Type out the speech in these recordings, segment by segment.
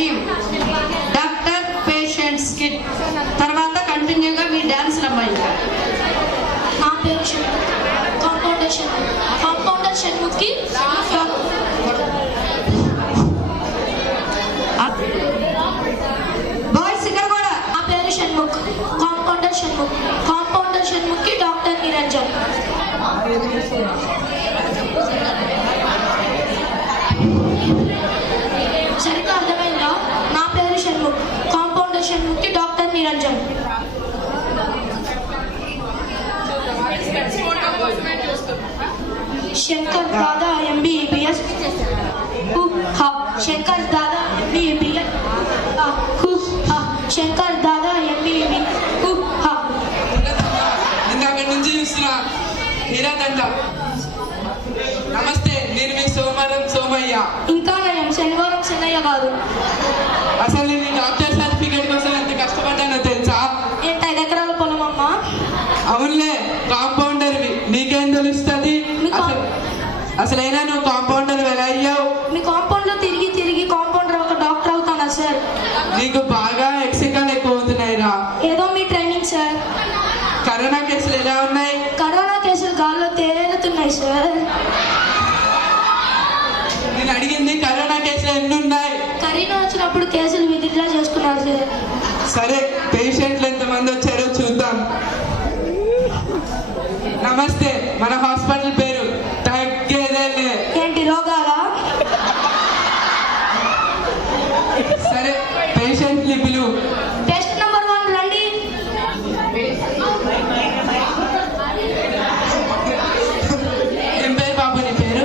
Team doctor patients kit. తర్వాత కంటిన్యూగా మీ dance అమ్మాయి. నా పేరు కాంపౌండర్ షణ్ముఖి. బాయ్స్ ఇక్కడ కూడా. నా పేరు కాంపౌండర్ షణ్ముఖి డాక్టర్ నిరంజన్. సరిగ్గా అర్థమైందా? నా పేరు compounder Shanmukhi doctor Niranjan. Shankar Dada MBBS. Shankar Dada MBBS. Shankar Dada MBBS. ఇందాక నుంచి చూస్తున్నా హీరాదండ. నమస్తే, నేను మీ సోమవారం సోమయ్య. ఇంకా నయం శనివారం శనయ్య కాదు. అసలు నేను డాక్టర్ సర్టిఫికేట్ కోసం ఎంత కష్టపడ్డానో తెలుసా? ఏంటి 5 ఎకరాల పొలం అమ్మా? అవునులే, కాంపౌండర్వి, నీకేం తెలుస్తుంది? అసలైనా నువ్వు కాంపౌండర్ ఎలా అయ్యావు? మీ కాంపౌండ్ లో తిరిగి కాంపౌండర్ ఒక డాక్టర్ అవుతానా సార్? నీకు బాగా ఎక్సికల్ ఎక్కువ అవుతున్నాయి రా. ఏదో మీ ట్రైనింగ్ సార్. కరోనా కేసులు ఎలా ఉన్నాయి? కరోనా కేసులు గాల్లో తేలుతున్నాయి సార్. నేను అడిగింది కరోనా కేసులు ఎన్ని ఉన్నాయి? కరోనా వచ్చినప్పుడు కేసులు విధిగా చేసుకున్నారు సార్. సరే, పేషెంట్లు ఎంతమంది వచ్చారో చూద్దాం. నమస్తే, మన హాస్పిటల్ పేరు తగ్గేదేలే. ఏంటి రోగాలా? సరే, పేషెంట్ని పిలువు. టెస్ట్ నెంబర్ 1 రండి. ఏం పేరు బాబు నీ పేరు?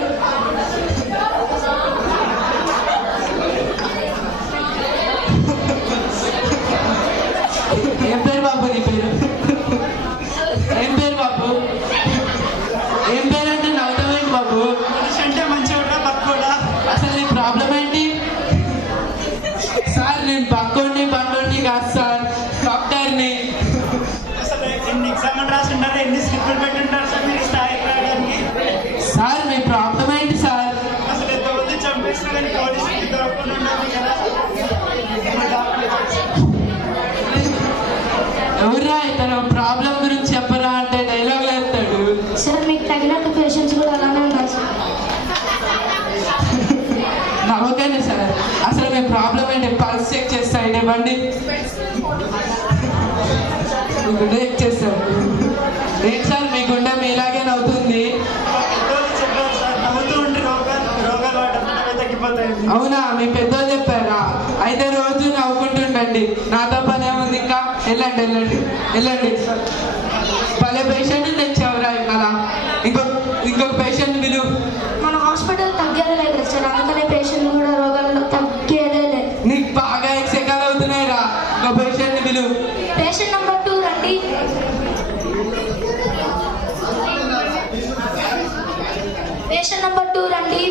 ఏం పేరు బాబు నీ పేరు? ఏం పేరు బాబు? ఏం పేరు అంటే నవ్వుతావేంటి బాబు? అంటే మంచిగా పక్కోడా? అసలు నీ ప్రాబ్లం ఏంటి? సార్, నేను పక్కోడిని కాదు సార్, డాక్టర్ని. అసలు ఎన్ని ఎగ్జామ్ రాసి ఉంటారు, ఎన్ని స్లిప్పులు పెట్టుంటారు సార్ మీరు స్థాయికి రావడానికి? సార్, మీ ప్రాబ్లం ఏంటి సార్? అసలు ఎంతమంది చంపేసినా కానీ పోలీసులకి దొరకకుండా ఉండాలి కదా. ఎవరా ఇతను ప్రాబ్లం గురించి చెప్పరా అంటే డైలాగ్ వేస్తాడు. సార్ మీకు తగినట్టు పేషెంట్స్ కూడా అలానే ఉన్నారు సార్. నమ్మకండి సార్, అసలు మీ ప్రాబ్లం ఏంటి? పల్స్ చెక్ చేస్తా, ఇవ్వండి. గుండె చెక్ చేస్తాను. ఏంటి సార్, మీ గుండె మీలాగే నవ్వుతుంది? చెప్పారు సార్, నవ్వుతూ ఉంటే రోగాలు వాటి తగ్గిపోతాయి. అవునా, మీ పెద్దోళ్ళు చెప్పారా? అయితే రోజు నవ్వుకుంటుండండి, నాతో పని ఏముంది ఇంకా. వెళ్ళండి. పలే పేషెంట్ తెచ్చావురా కదా. ఇంకొక పేషెంట్ పిలువు. మన హాస్పిటల్ తగ్గేదే లేదు సార్, అందుకనే పేషెంట్ కూడా రోగాలలో తగ్గేదే లేదు. నీకు బాగా ఎక్సెకాలు అవుతున్నాయి రా. ఇంకో పేషెంట్ పిలువు. పేషెంట్ నెంబర్ 2 రండి. పేషెంట్ నెంబర్ 2 రండి.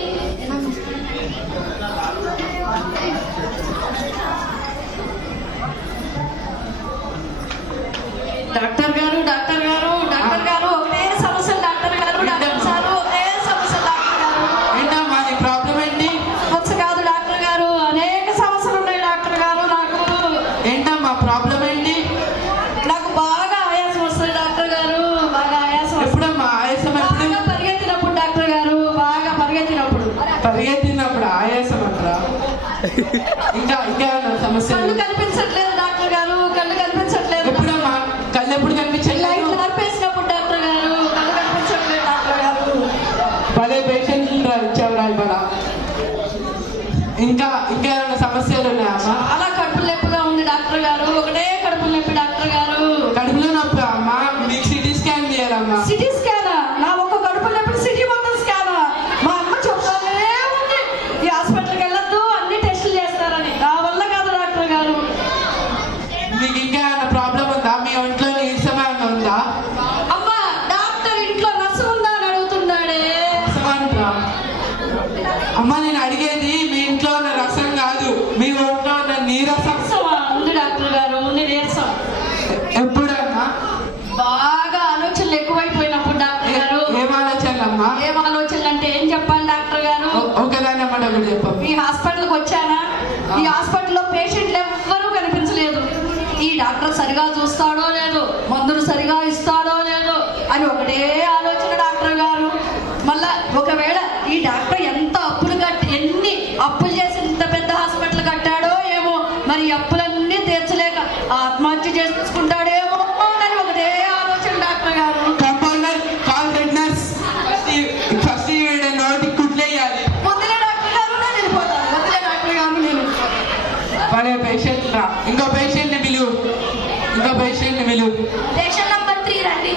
డాక్టర్ గారు ఒకటే సమస్య. డాక్టర్ గారు ఒకటే సమస్య. డాక్టర్ గారు ఏంటమ్మా నీ ప్రాబ్లం ఏంటి? సమస్య కాదు డాక్టర్ గారు, అనేక సమస్యలు ఉన్నాయి డాక్టర్ గారు. ఏంటమ్మా ప్రాబ్లం ఏంటి? నాకు బాగా ఆయాసం వస్తుంది డాక్టర్ గారు, బాగా ఆయాసం. ఎప్పుడమ్మా ఆయాసం? ఎప్పుడు? పరిగెత్తినప్పుడు డాక్టర్ గారు, బాగా పరిగెత్తినప్పుడు ఆయాసం అంటారా? ఇంకా సమస్య? కళ్ళు కనిపించట్లేదు డాక్టర్ గారు, కళ్ళు కనిపించట్లేదు. ఎప్పుడమ్మా కళ్ళు ఎప్పుడు కనిపించట్లేదు? లైట్లు ఆర్పేసినప్పుడు డాక్టర్ గారు, కళ్ళు కనిపించట్లేదు డాక్టర్ గారు. పదే పేషెంట్లు ఇచ్చావురా ఇవాళ. ఇంకా ఏమైనా సమస్యలు ఉన్నాయమ్మా? చాలా కడుపు నొప్పిగా ఉంది డాక్టర్ గారు, ఒకటే కడుపు నొప్పి డాక్టర్ గారు. కడుపులో నొప్పి అమ్మా, మీకు సిటీ స్కాన్ చేయాలమ్మా. సిటీ స్కానా? నా ఒక కడుపు నొప్పి సిటీ మొత్తం స్కానా? మా అమ్మ చెప్తానే ఉంది ఈ హాస్పిటల్కి వెళ్ళొద్దు, అన్ని టెస్టులు చేస్తారని. నా వల్ల కాదు డాక్టర్ గారు. మీకు ఇంకా ఏమైనా ప్రాబ్లం ఉందా? మీ ఒంట్లో నీరసం ఏమైనా ఉందా? అమ్మా, డాక్టర్ ఇంట్లో నర్సు ఉందా అని అడుగుతున్నాడే. అమ్మ, నేను అడిగేది మీ ఇంట్లో ఉన్న రసం కాదు, ఈ హాస్పిటల్లో పేషెంట్లు ఎవ్వరూ కనిపించలేదు. ఈ డాక్టర్ సరిగా చూస్తాడో లేదో, మందులు సరిగా ఇస్తాడో లేదో అని ఒకటే ఆలోచన డాక్టర్ గారు. మళ్ళా ఒకవేళ ఈ డాక్టర్ ఎన్ని అప్పులు చేసి ఇంత పెద్ద హాస్పిటల్ కట్టాడో ఏమో, మరి ఈ అప్పులన్నీ తీర్చలేక ఆత్మహత్య చేసుకుంటాడేమో అని ఒకటే ఆలోచన డాక్టర్ గారు. Compounder, call head nurse, first నోటికి కుట్లేయాలి. వదిలే డాక్టర్ గారు, నేను వెళ్ళిపోతాను. వదిలే డాక్టర్ గారు, నేను పడే పేషెంట్ రా. ఇంకో పేషెంట్ ని పిలువు. పేషెంట్ నంబర్ 3 రండి.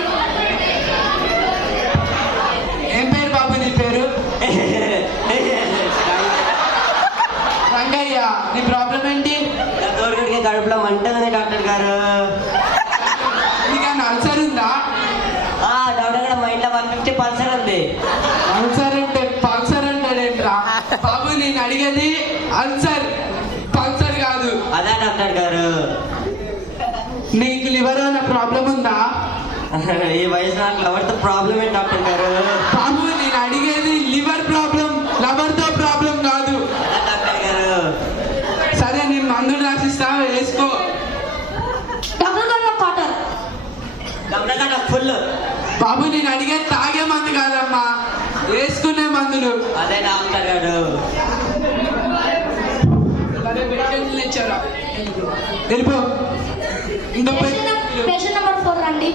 ఏం పేరు బాబు నీ పేరు? రంగయ్య, నీ ప్రాబ్లం ఏంటి? గవర్నమెంట్కి కడుపులో మంట ఉంది డాక్టర్ గారు. నీకు అల్సర్ ఉందా? డాక్టర్ గారు మా ఇంట్లో 150 ఉంది. పల్సర్ అంటాడేంట్రా బాబు? నేను అడిగేది అల్సర్, పల్సర్ కాదు. అదే డాక్టర్ గారు. నీకు లివర్ అన్న ప్రాబ్లం ఉందా? ఈ వయసు నాకు ఎవరితో ప్రాబ్లం ఏంటి డాక్టర్ గారు? బాబు నేను అడిగేది లివర్ ప్రాబ్లం, లవర్ తో ప్రాబ్లం కాదు. అదే డాక్టర్ గారు. సరే నేను మందులు రాసిస్తా, వేసుకో. డాక్టర్ గారు నాకు కాటర్. డాక్టర్ గారు నాకు ఫుల్. బాబు నేను అడిగేది తాగే మందు కాదమ్మా, వేసుకునే మందులు. అదే డాక్టర్ గారు. వెళ్ళిపో. ఇంకో పేషెంట్ నంబర్ 4 రండి.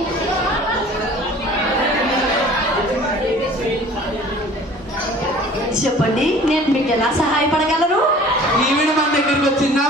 చెప్పండి, నేను మీకు ఎలా సహాయపడగలను? ఈవిడ మన దగ్గరికి వచ్చిందా,